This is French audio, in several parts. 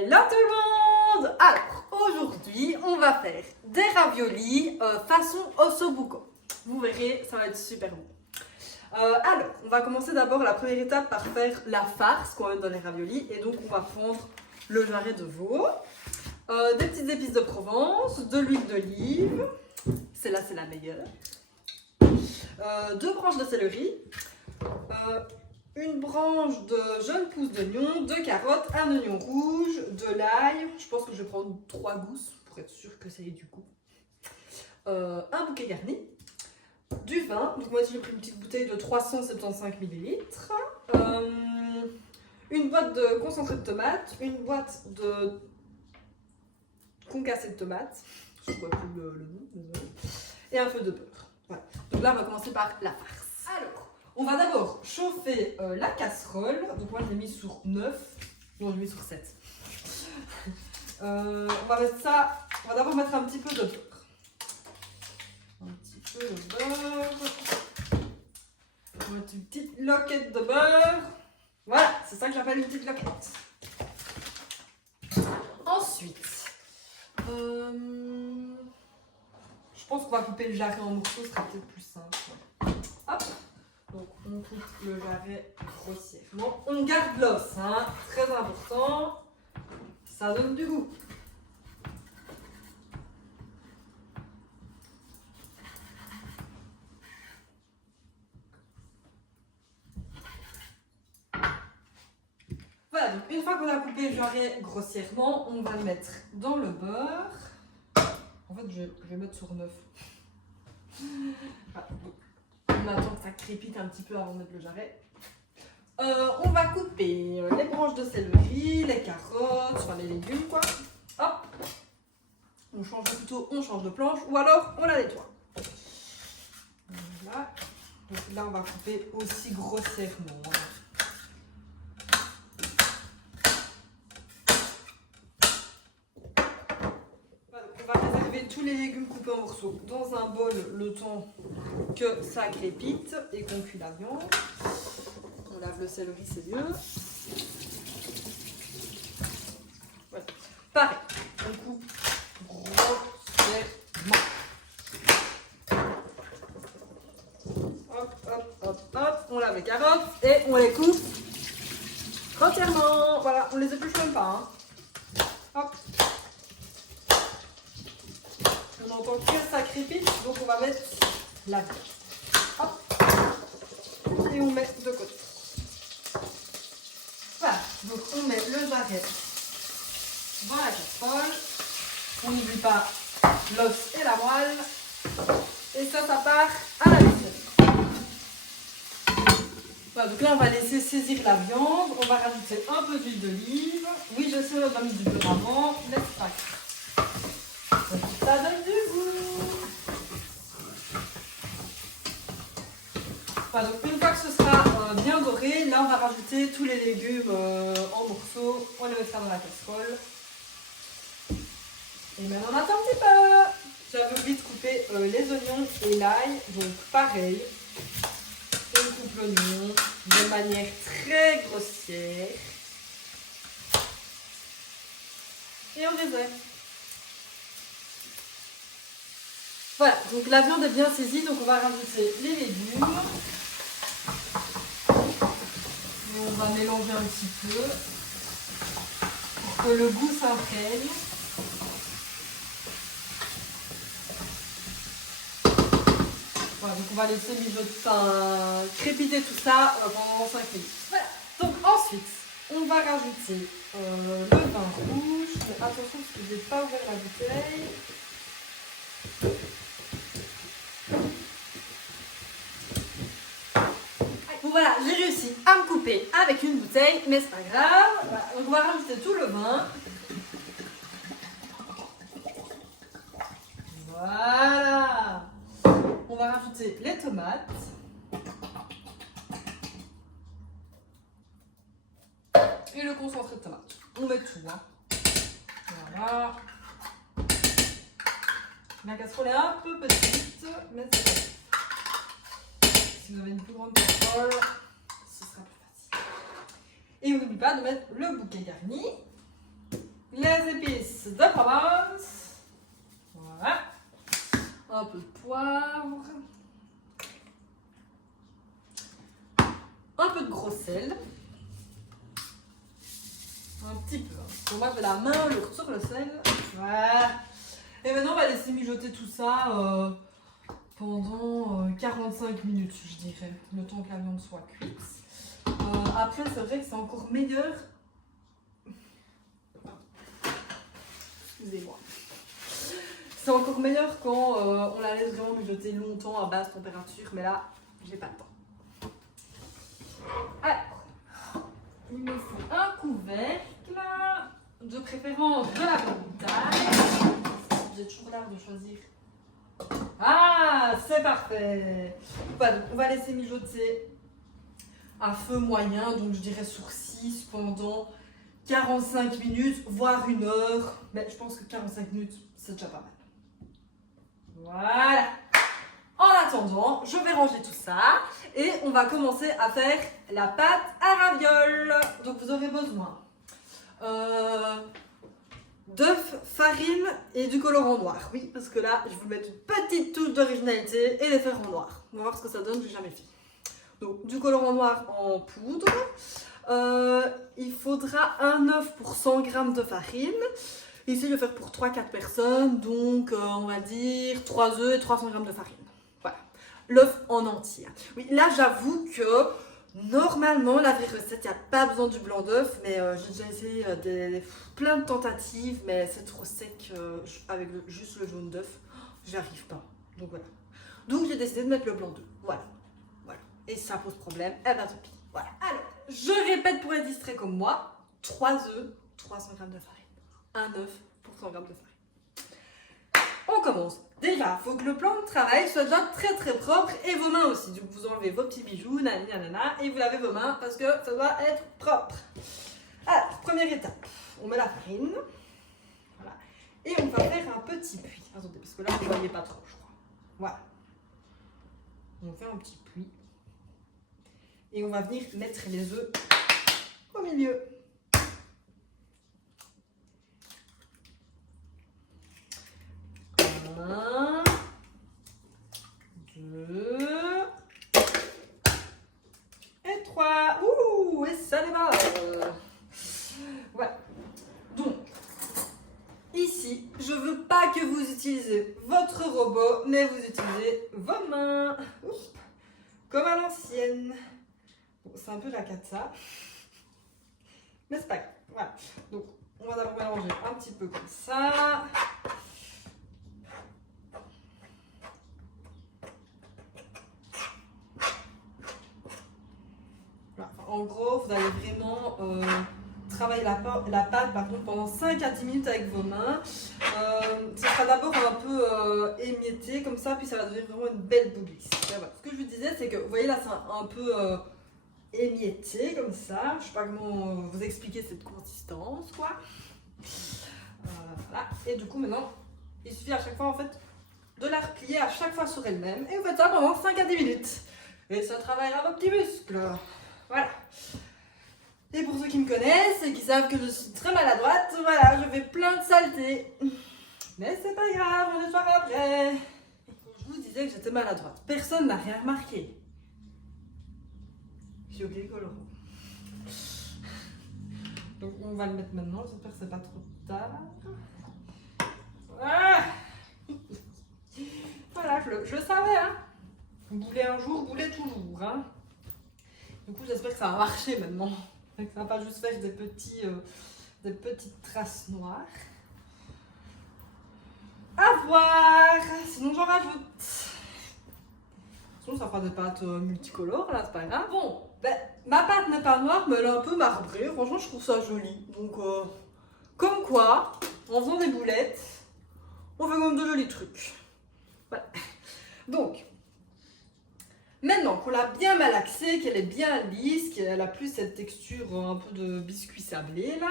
Hello tout le monde! Alors, aujourd'hui, on va faire des raviolis façon ossobuco. Vous verrez, ça va être super bon. Alors, on va commencer d'abord la première étape par faire la farce qu'on va mettre dans les raviolis. Et donc, on va prendre le jarret de veau, des petites épices de Provence, de l'huile d'olive, celle-là c'est la meilleure, 2 branches de céleri, une branche de jeunes pousses d'oignon, 2 carottes, un oignon rouge, de l'ail, je pense que je vais prendre 3 gousses pour être sûr que ça ait du goût, un bouquet garni, du vin, donc moi j'ai pris une petite bouteille de 375 ml, une boîte de concentré de tomate, une boîte de concassé de tomate, je ne vois plus le nom, désolé, et un peu de beurre. Voilà. Donc là on va commencer par la farce. Alors, on va d'abord chauffer la casserole. Donc moi je l'ai mis sur 9. Non, je l'ai mis sur 7. On va mettre ça. On va d'abord mettre un petit peu de beurre. Un petit peu de beurre. On va mettre une petite loquette de beurre. Voilà, c'est ça que j'appelle une petite loquette. Ensuite, je pense qu'on va couper le jarret en morceaux, ce sera peut-être plus simple. Hop. Donc on coupe le jarret grossièrement. On garde l'os, hein, très important. Ça donne du goût. Voilà, donc une fois qu'on a coupé le jarret grossièrement, on va le mettre dans le beurre. En fait, je vais mettre sur 9. Voilà, donc, on attend que ça crépite un petit peu avant de mettre le jarret. On va couper les branches de céleri, les carottes, enfin les légumes quoi. Hop. On change de planche ou alors on la nettoie. Voilà. Donc là on va couper aussi grossièrement. Voilà, on va réserver tous les légumes coupés en morceaux dans un bol le temps que ça crépite et qu'on cuit la viande. On lave le céleri, c'est mieux. Voilà. Pareil, on coupe grossièrement. Hop, hop, hop, hop. On lave les carottes et on les coupe entièrement. Voilà, on les épluche même pas. Hein. Hop. On entend que ça crépite, donc on va mettre la viande. Hop. Et on met de côté. Voilà, donc on met le jarret dans la casserole. On n'oublie pas l'os et la moelle. Et ça part à la vaisselle. Voilà, donc là on va laisser saisir la viande. On va rajouter un peu d'huile d'olive. Oui, je sais, on a mis du beurre avant, mais c'est pas grave. Ça donne du goût. Voilà, donc une fois que ce sera bien doré, là on va rajouter tous les légumes en morceaux, on les mettra dans la casserole. Et maintenant on attend un petit peu. J'avais oublié de couper les oignons et l'ail, donc pareil, on coupe l'oignon de manière très grossière et on réserve. Voilà, donc la viande est bien saisie, donc on va rajouter les légumes. Et on va mélanger un petit peu pour que le goût s'imprègne. Voilà, donc on va laisser crépiter tout ça pendant 5 minutes. Voilà, donc ensuite, on va rajouter le vin rouge. Mais attention parce que je n'ai pas ouvert la bouteille. Bon voilà, j'ai réussi à me couper avec une bouteille, mais c'est pas grave. Voilà, donc on va rajouter tout le vin. Voilà. On va rajouter les tomates. Et le concentré de tomate. On met tout. Hein. Voilà. La casserole est un peu petite, mais c'est pas grave. Si vous avez une plus grande casserole, ce sera plus facile. Et on n'oublie pas de mettre le bouquet garni. de Provence. Voilà. Un peu de poivre. Un peu de gros sel. Un petit peu. On va de la main lourde sur le sel. Voilà. Et maintenant, on va laisser mijoter tout ça pendant 45 minutes, je dirais. Le temps que la viande soit cuite. Après, c'est vrai que c'est encore meilleur. Excusez-moi. C'est encore meilleur quand on la laisse vraiment mijoter longtemps à basse température. Mais là, j'ai pas le temps. Alors, il me faut un couvercle. De préférence de la bonne taille. J'ai toujours l'art de choisir. Ah, c'est parfait. Voilà, donc on va laisser mijoter à feu moyen, donc je dirais sur 6 pendant 45 minutes, voire 1 heure. Mais je pense que 45 minutes, c'est déjà pas mal. Voilà. En attendant, je vais ranger tout ça et on va commencer à faire la pâte à ravioles. Donc vous aurez besoin d'œufs, farine et du colorant noir. Oui, parce que là, je vais vous mettre une petite touche d'originalité et les faire en noir. On va voir ce que ça donne, j'ai jamais fait. Donc, du colorant noir en poudre. Il faudra un œuf pour 100 g de farine. Ici, je vais faire pour 3-4 personnes, donc on va dire 3 œufs et 300 g de farine. Voilà. L'œuf en entier. Oui, là, j'avoue que normalement, la vraie recette, il n'y a pas besoin du blanc d'œuf, mais j'ai déjà essayé plein de tentatives, mais c'est trop sec avec juste le jaune d'œuf. J'y arrive pas. Donc voilà. Donc j'ai décidé de mettre le blanc d'œuf. Voilà. Voilà. Et si ça pose problème, eh ben tant pis. Voilà. Alors, je répète pour être distrait comme moi, 3 œufs, 300 g de farine. Un œuf pour 100 g de farine. On commence. Déjà, il faut que le plan de travail soit déjà très très propre et vos mains aussi. Donc vous enlevez vos petits bijoux, nanana, et vous lavez vos mains parce que ça doit être propre. Alors, première étape, on met la farine. Voilà. Et on va faire un petit puits. Attendez, parce que là, vous ne voyez pas trop, je crois. Voilà. On fait un petit puits. Et on va venir mettre les œufs au milieu. Un, 2 et 3. Ouh, et ça démarre. Voilà. Donc, ici, je veux pas que vous utilisez votre robot, mais vous utilisez vos mains. Oups. Comme à l'ancienne. Bon, c'est un peu la cata. Mais c'est pas grave. Voilà. Donc, on va d'abord mélanger un petit peu comme ça. En gros, vous allez vraiment travailler la pâte pendant 5 à 10 minutes avec vos mains. Ça sera d'abord un peu émietté comme ça, puis ça va devenir vraiment une belle bouillie. Voilà. Ce que je vous disais, c'est que vous voyez là, c'est un peu émietté comme ça. Je ne sais pas comment vous expliquer cette consistance, quoi. Voilà. Et du coup, maintenant, il suffit à chaque fois en fait de la replier à chaque fois sur elle-même. Et vous faites ça pendant 5 à 10 minutes. Et ça travaillera vos petits muscles. Voilà. Et pour ceux qui me connaissent et qui savent que je suis très maladroite, voilà, je fais plein de saletés. Mais c'est pas grave, on le fera après. Je vous disais que j'étais maladroite. Personne n'a rien remarqué. J'ai oublié le colorant. Donc on va le mettre maintenant, j'espère que c'est pas trop tard. Voilà. Voilà, je le savais, hein. Bouler un jour, bouler toujours, hein. Du coup, j'espère que ça va marcher maintenant. Que ça va pas juste faire des petites traces noires. À voir. Sinon, j'en rajoute. Sinon, ça fera des pâtes multicolores, là, c'est pas grave. Bon, ben, ma pâte n'est pas noire, mais elle est un peu marbrée. Franchement, je trouve ça joli. Donc, comme quoi, en faisant des boulettes, on fait quand même de jolis trucs. Voilà. Donc, maintenant qu'on l'a bien malaxée, qu'elle est bien lisse, qu'elle a plus cette texture un peu de biscuit sablé là,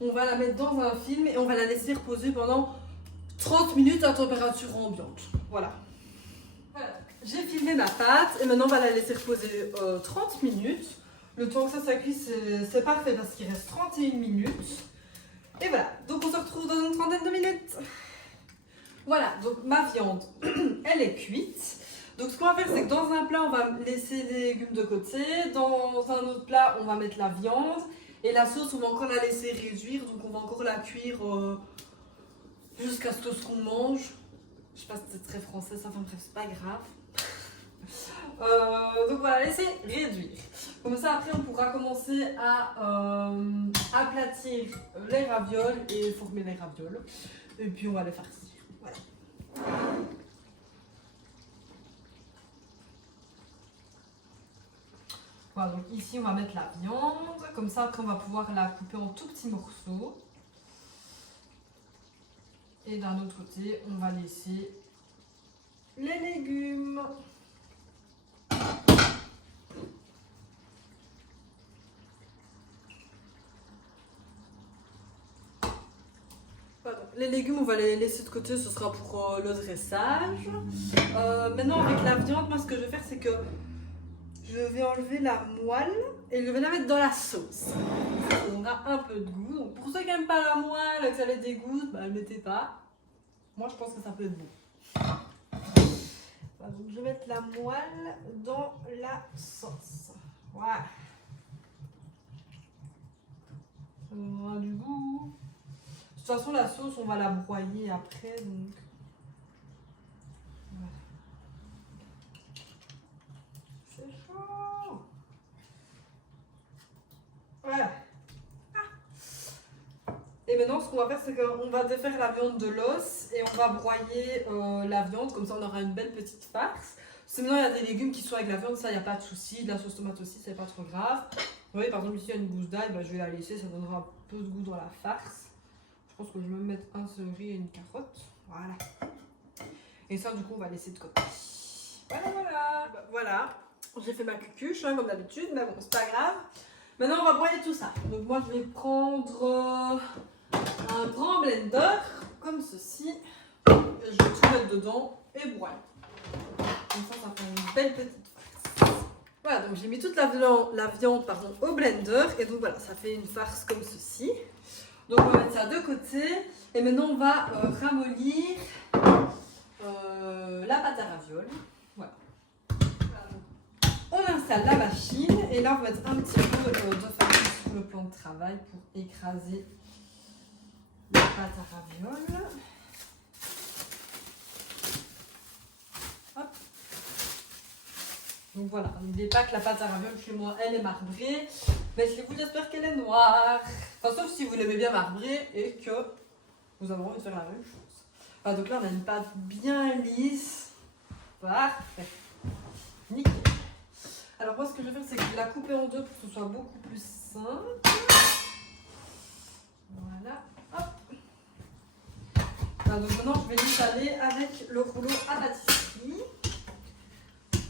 on va la mettre dans un film et on va la laisser reposer pendant 30 minutes à température ambiante. Voilà. J'ai filmé ma pâte et maintenant on va la laisser reposer 30 minutes. Le temps que ça cuise, c'est parfait parce qu'il reste 31 minutes. Et voilà, donc retrouve dans une trentaine de minutes. Voilà, donc ma viande, elle est cuite. Donc ce qu'on va faire, c'est que dans un plat, on va laisser les légumes de côté. Dans un autre plat, on va mettre la viande. Et la sauce, on va encore la laisser réduire. Donc on va encore la cuire jusqu'à ce qu'on mange. Je sais pas si c'est très français, ça, enfin bref, c'est pas grave. Donc voilà, laisser réduire. Comme ça, après, on pourra commencer à aplatir les ravioles et former les ravioles. Et puis on va les farcir. Voilà. Voilà, donc ici on va mettre la viande, comme ça après on va pouvoir la couper en tout petits morceaux. Et d'un autre côté, on va laisser les légumes. Voilà, donc les légumes, on va les laisser de côté, ce sera pour le dressage. Maintenant avec la viande, moi ce que je vais faire, c'est que je vais enlever la moelle et je vais la mettre dans la sauce. Ça donnera un peu de goût. Donc pour ceux qui n'aiment pas la moelle, que ça les dégoûte, bah ne le mettez pas. Moi je pense que ça peut être bon. Voilà, donc je vais mettre la moelle dans la sauce. Voilà. Ça donnera du goût. De toute façon la sauce on va la broyer après donc. Voilà. C'est chaud. Voilà. Et maintenant, ce qu'on va faire, c'est qu'on va défaire la viande de l'os et on va broyer la viande, comme ça on aura une belle petite farce. Si maintenant il y a des légumes qui sont avec la viande, ça il n'y a pas de souci. De la sauce tomate aussi, c'est pas trop grave. Vous voyez, par exemple, ici il y a une gousse d'ail, bah, je vais la laisser, ça donnera un peu de goût dans la farce. Je pense que je vais même mettre un céleri et une carotte. Voilà. Et ça, du coup, on va laisser de côté. Voilà, voilà. Bah, voilà. J'ai fait ma cucuche, hein, comme d'habitude, mais bon, c'est pas grave. Maintenant, on va broyer tout ça. Donc, moi, je vais prendre un grand blender, comme ceci. Et je vais tout mettre dedans et broyer. Comme ça fait une belle petite farce. Voilà, donc j'ai mis toute la viande pardon, au blender. Et donc, voilà, ça fait une farce comme ceci. Donc, on va mettre ça de côté. Et maintenant, on va ramollir la pâte à ravioles. Voilà. On installe la machine et là on va mettre un petit peu de farine sur le plan de travail pour écraser la pâte à ravioles. Hop. Donc voilà, n'oubliez pas que la pâte à ravioles chez moi elle est marbrée, mais chez vous j'espère qu'elle est noire. Enfin sauf si vous l'aimez bien marbrée et que vous avez envie de faire la même chose. Voilà, donc là on a une pâte bien lisse. Parfait. Nickel. Alors moi ce que je vais faire c'est que je vais la couper en deux pour que ce soit beaucoup plus simple. Voilà, hop. Alors, donc maintenant je vais l'étaler avec le rouleau à pâtisserie. Pour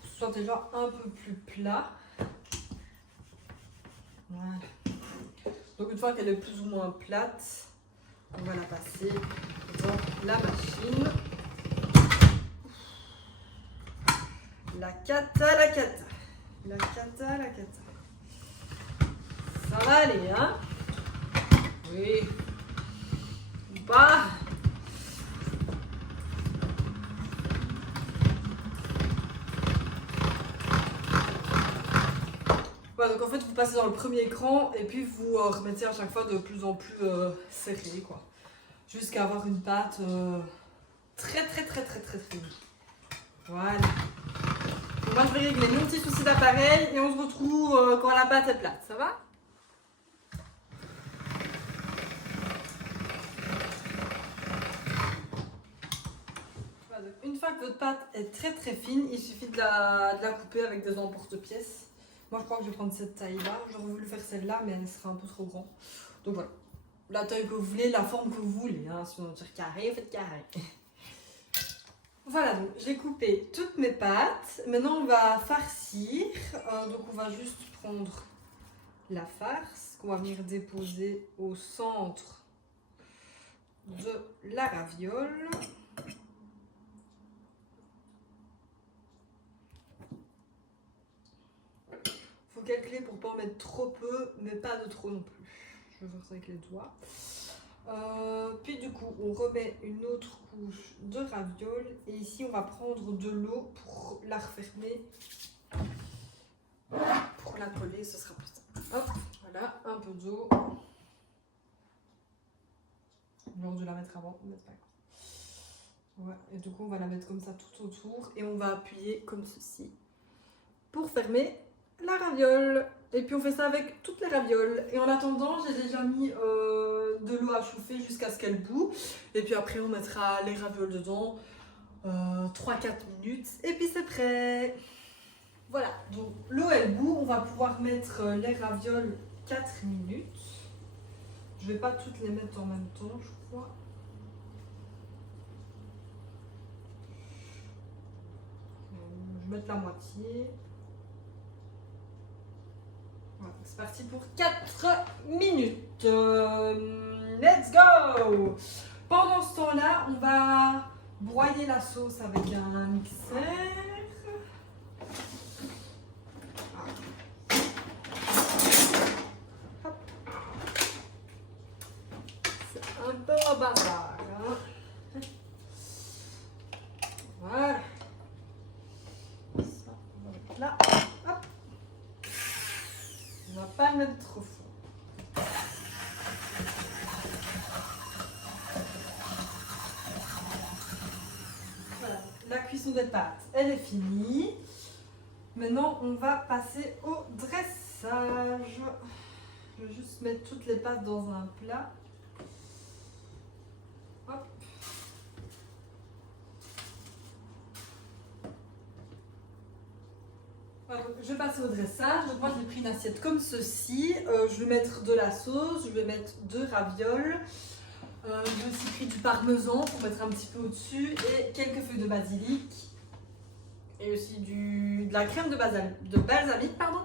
que ce soit déjà un peu plus plat. Voilà. Donc une fois qu'elle est plus ou moins plate, on va la passer dans la machine. La cata, la cata. La cata, la cata. Ça va aller, hein? Oui. Ou pas? Voilà, donc en fait, vous passez dans le premier écran et puis vous remettez à chaque fois de plus en plus serré, quoi. Jusqu'à avoir une pâte très fine. Voilà. Moi je vais régler mon petit souci d'appareil et on se retrouve quand la pâte est plate, ça va? Voilà, une fois que votre pâte est très fine, il suffit de la couper avec des emporte-pièces. Moi je crois que je vais prendre cette taille-là, j'aurais voulu faire celle-là mais elle sera un peu trop grande. Donc voilà, la taille que vous voulez, la forme que vous voulez, hein. Si on veut dire carré, faites carré. Voilà, donc j'ai coupé toutes mes pâtes. Maintenant, on va farcir. Donc, on va juste prendre la farce qu'on va venir déposer au centre de la raviole. Il faut calculer pour ne pas en mettre trop peu, mais pas de trop non plus. Je vais faire ça avec les doigts. Puis du coup, on remet une autre couche de ravioles. Et ici, on va prendre de l'eau pour la refermer. Pour la coller, ce sera plus simple. Hop, voilà, un peu d'eau. J'aurais dû la mettre avant, mais c'est pas grave. Ouais, et du coup, on va la mettre comme ça tout autour. Et on va appuyer comme ceci pour fermer la raviole. Et puis on fait ça avec toutes les ravioles. Et en attendant, j'ai déjà mis de l'eau à chauffer jusqu'à ce qu'elle bout. Et puis après, on mettra les ravioles dedans 3-4 minutes. Et puis c'est prêt. Voilà, donc l'eau elle bout. On va pouvoir mettre les ravioles 4 minutes. Je vais pas toutes les mettre en même temps, je crois. Je vais mettre la moitié. Voilà, c'est parti pour 4 minutes. Let's go! Pendant ce temps-là, on va broyer la sauce avec un mixeur. Hop. C'est un peu au bazar. Hein? Voilà. Ça, on va mettre là. Hop. On va pas le mettre trop fort. Voilà, la cuisson des pâtes, elle est finie. Maintenant, on va passer au dressage. Je vais juste mettre toutes les pâtes dans un plat. Hop. Je vais passer au dressage. Donc moi j'ai pris une assiette comme ceci. Je vais mettre de la sauce, je vais mettre 2 ravioles. J'ai aussi pris du parmesan pour mettre un petit peu au-dessus et quelques feuilles de basilic. Et aussi de la crème de balsamique. Pardon.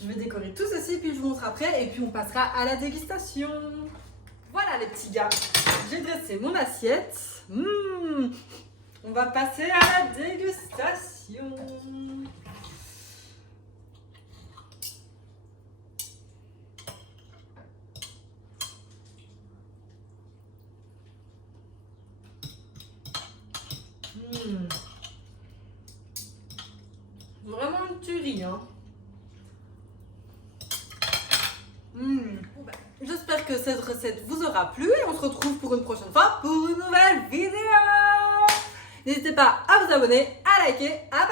Je vais décorer tout ceci puis je vous montre après et puis on passera à la dégustation. Voilà les petits gars, j'ai dressé mon assiette. On va passer à la dégustation. Vraiment une tuerie, hein. J'espère que cette recette vous aura plu et on se retrouve pour une prochaine fois pour une nouvelle vidéo. N'hésitez pas à vous abonner, à liker, à partager.